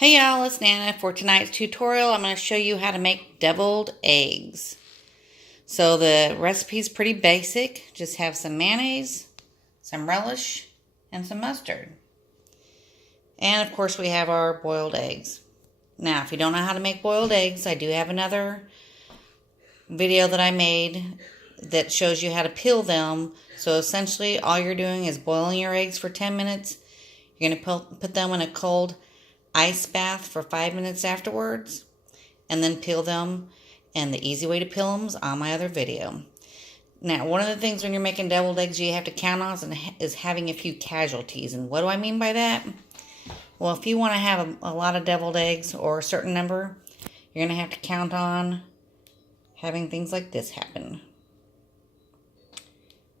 Hey y'all, it's Nana. For tonight's tutorial, I'm going to show you how to make deviled eggs. So the recipe's pretty basic. Just have some mayonnaise, some relish, and some mustard. And of course we have our boiled eggs. Now if you don't know how to make boiled eggs, I do have another video that I made that shows you how to peel them. So essentially all you're doing is boiling your eggs for 10 minutes. You're going to put them in a cold ice bath for 5 minutes afterwards, and then peel them. And the easy way to peel them is on my other video. Now, one of the things when you're making deviled eggs you have to count on is having a few casualties. And what do I mean by that? Well, if you want to have a lot of deviled eggs or a certain number, you're going to have to count on having things like this happen.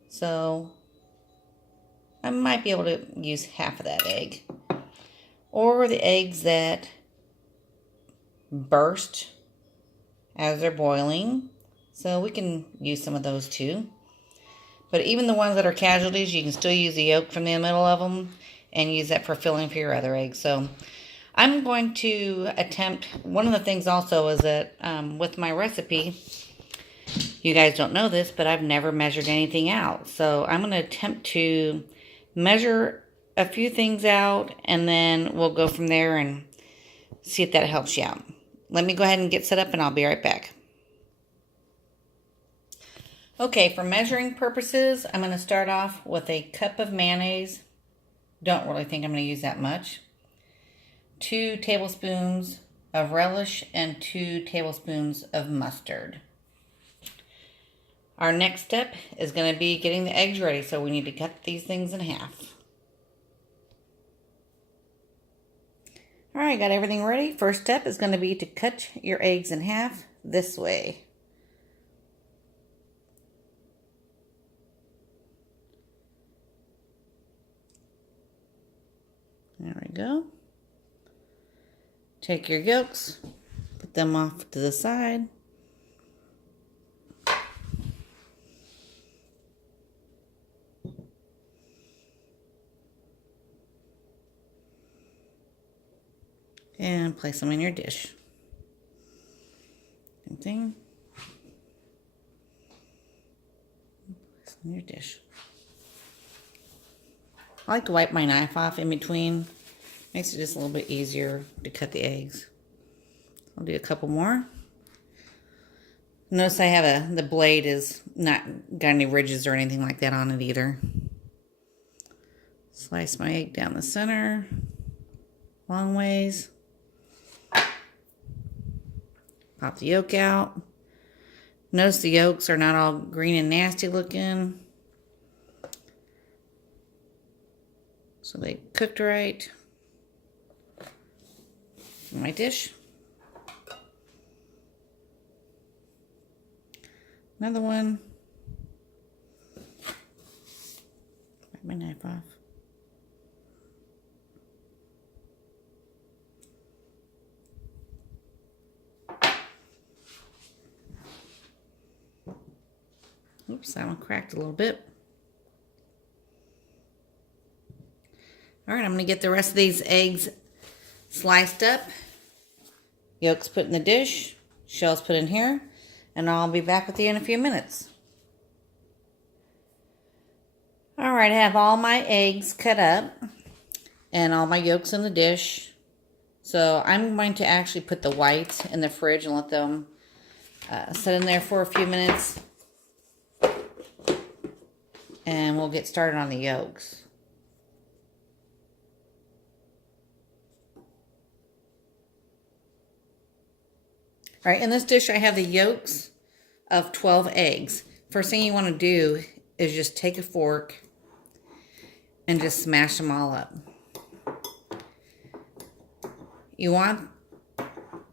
So I might be able to use half of that egg. Or the eggs that burst as they're boiling. So we can use some of those too. But even the ones that are casualties, you can still use the yolk from the middle of them and use that for filling for your other eggs. So I'm going to attempt, one of the things also is that with my recipe, you guys don't know this, but I've never measured anything out. So I'm going to attempt to measure a few things out, and then we'll go from there and see if that helps you out. Let me go ahead and get set up and I'll be right back. Okay, for measuring purposes, I'm going to start off with a cup of mayonnaise. Don't really think I'm going to use that much. 2 tablespoons of relish and 2 tablespoons of mustard. Our next step is going to be getting the eggs ready, so we need to cut these things in half. Alright, got everything ready. First step is going to be to cut your eggs in half this way. There we go. Take your yolks, put them off to the side. And place them in your dish. Same thing. Place them in your dish. I like to wipe my knife off in between. Makes it just a little bit easier to cut the eggs. I'll do a couple more. Notice I have the blade is not got any ridges or anything like that on it either. Slice my egg down the center, long ways. Pop the yolk out. Notice the yolks are not all green and nasty looking. So they cooked right. In my dish. Another one. Wipe my knife off. Oops, that one cracked a little bit. Alright, I'm going to get the rest of these eggs sliced up. Yolks put in the dish. Shells put in here. And I'll be back with you in a few minutes. Alright, I have all my eggs cut up. And all my yolks in the dish. So I'm going to actually put the whites in the fridge and let them sit in there for a few minutes. And we'll get started on the yolks. All right, in this dish I have the yolks of 12 eggs. First thing you want to do is just take a fork and just smash them all up. You want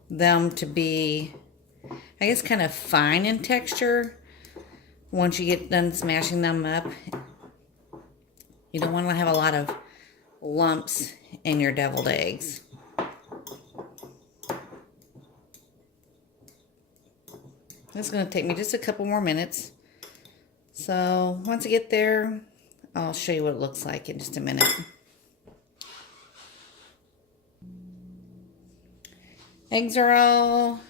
them to be, I guess, kind of fine in texture. Once you get done smashing them up, you don't want to have a lot of lumps in your deviled eggs. This is going to take me just a couple more minutes. So once I get there, I'll show you what it looks like in just a minute. Eggs are all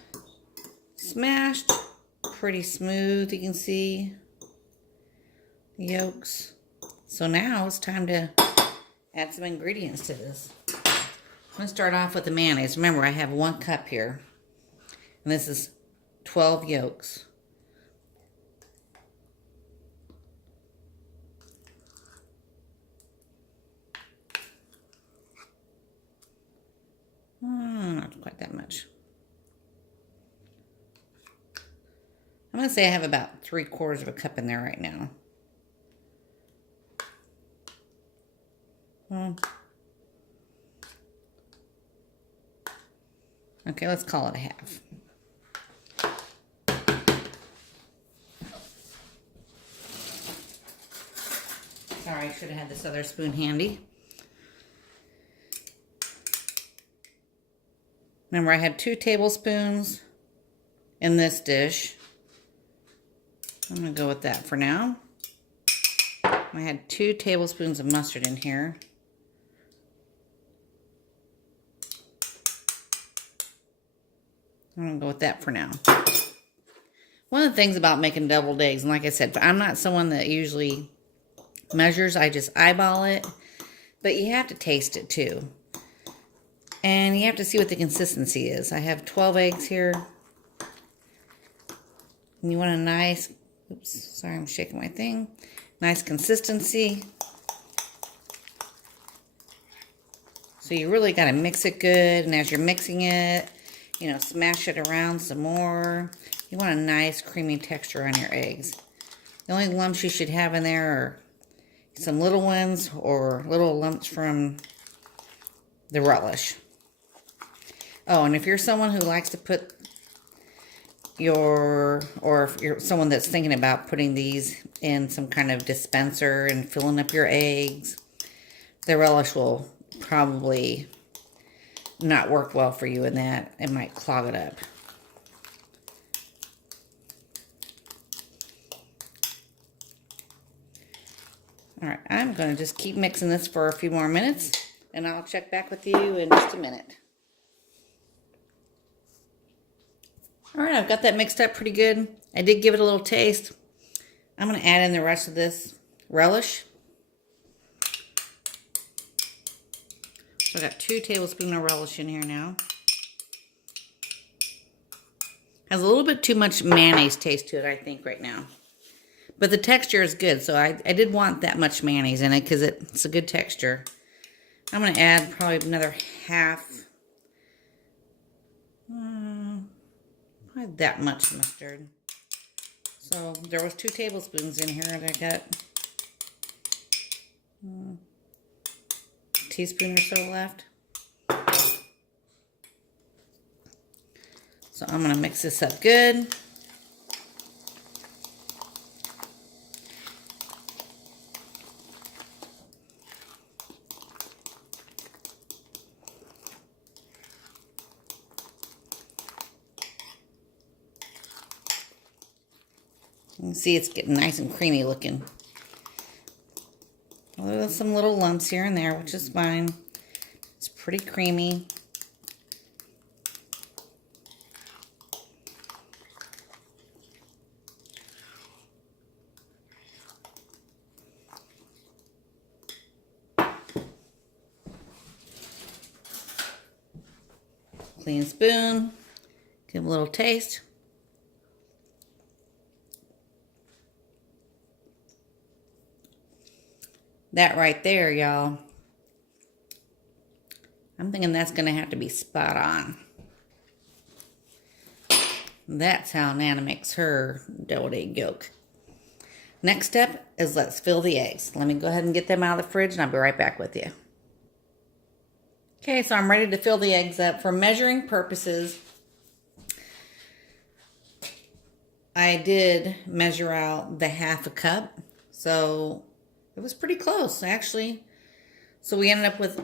smashed, pretty smooth, you can see the yolks. So now it's time to add some ingredients to this. I'm going to start off with the mayonnaise. Remember, I have 1 cup here, and this is 12 yolks. Not quite that much. I'm going to say I have about 3/4 of a cup in there right now. Okay, let's call it a half. Sorry, I should have had this other spoon handy. Remember, I had 2 tablespoons in this dish. I'm going to go with that for now. I had 2 tablespoons of mustard in here. I'm going to go with that for now. One of the things about making deviled eggs, and like I said, I'm not someone that usually measures. I just eyeball it. But you have to taste it too. And you have to see what the consistency is. I have 12 eggs here. And you want a nice, oops, sorry, I'm shaking my thing. Nice consistency. So you really got to mix it good. And as you're mixing it, you know, smash it around some more. You want a nice creamy texture on your eggs. The only lumps you should have in there are some little ones or little lumps from the relish. Oh, and if you're someone who likes to put or if you're someone that's thinking about putting these in some kind of dispenser and filling up your eggs, the relish will probably not work well for you in that. It might clog it up. All right, I'm going to just keep mixing this for a few more minutes, and I'll check back with you in just a minute. All right, I've got that mixed up pretty good. I did give it a little taste. I'm going to add in the rest of this relish. So I got 2 tablespoons of relish in here now. Has a little bit too much mayonnaise taste to it, I think, right now. But the texture is good, so I did want that much mayonnaise in it because it's a good texture. I'm going to add probably another half. Probably that much mustard. So there was 2 tablespoons in here, and I got a teaspoon or so left. So I'm going to mix this up good. You can see it's getting nice and creamy looking. There's some little lumps here and there, which is fine. It's pretty creamy. Clean spoon. Give it a little taste. That right there, y'all. I'm thinking that's going to have to be spot on. That's how Nana makes her deviled egg yolk. Next step is let's fill the eggs. Let me go ahead and get them out of the fridge and I'll be right back with you. Okay, so I'm ready to fill the eggs up. For measuring purposes, I did measure out the half a cup. So it was pretty close, actually. So we ended up with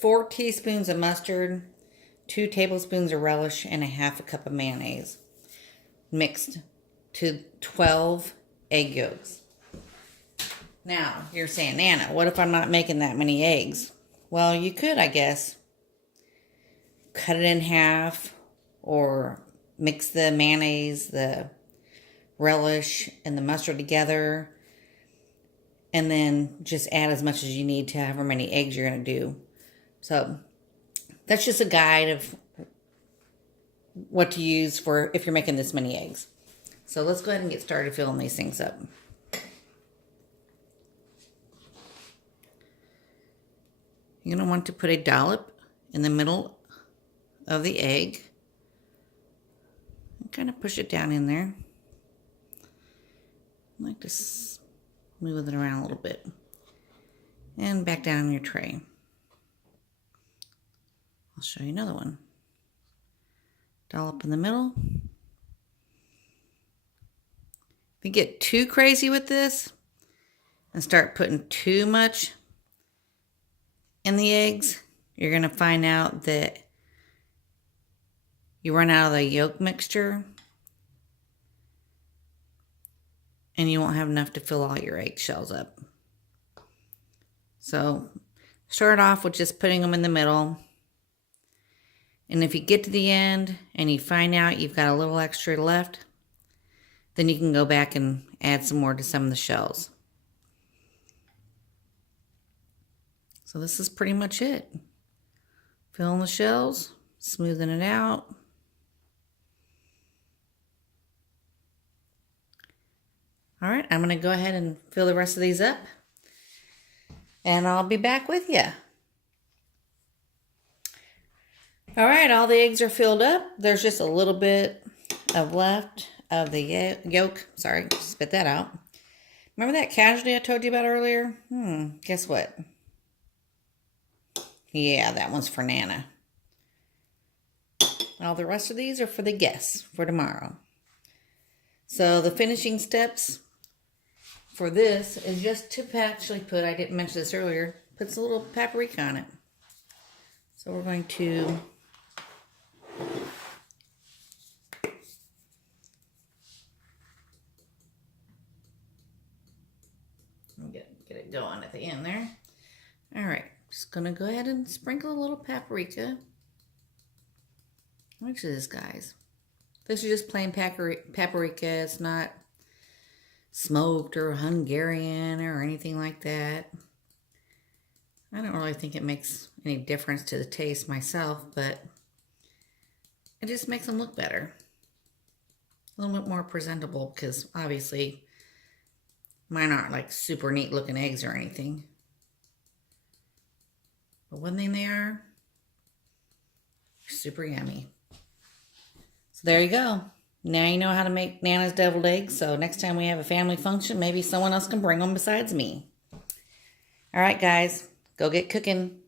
4 teaspoons of mustard, 2 tablespoons of relish, and a half a cup of mayonnaise. Mixed to 12 egg yolks. Now, you're saying, Nana, what if I'm not making that many eggs? Well, you could, I guess, cut it in half or mix the mayonnaise, the relish, and the mustard together, and then just add as much as you need to however many eggs you're going to do. So that's just a guide of what to use for if you're making this many eggs. So let's go ahead and get started filling these things up. You're going to want to put a dollop in the middle of the egg. And kind of push it down in there. I like to move it around a little bit. And back down in your tray. I'll show you another one. Dollop in the middle. If you get too crazy with this and start putting too much in the eggs, you're going to find out that you run out of the yolk mixture and you won't have enough to fill all your eggshells up. So start off with just putting them in the middle. And if you get to the end and you find out you've got a little extra left, then you can go back and add some more to some of the shells. So this is pretty much it. Filling the shells, smoothing it out. All right, I'm going to go ahead and fill the rest of these up. And I'll be back with you. All right, all the eggs are filled up. There's just a little bit of left of the yolk. Sorry, spit that out. Remember that casualty I told you about earlier? Guess what? Yeah, that one's for Nana. All the rest of these are for the guests for tomorrow. So the finishing steps for this is just to actually put, I didn't mention this earlier, puts a little paprika on it. So we're going to get it going at the end there. All right, just gonna go ahead and sprinkle a little paprika. How much is this, guys? This is just plain paprika. It's not smoked or Hungarian or anything like that. I don't really think it makes any difference to the taste myself, but it just makes them look better. A little bit more presentable, because obviously mine aren't like super neat looking eggs or anything. But one thing they are, super yummy. So there you go. Now you know how to make Nana's deviled eggs. So next time we have a family function, maybe someone else can bring them besides me. All right, guys, go get cooking.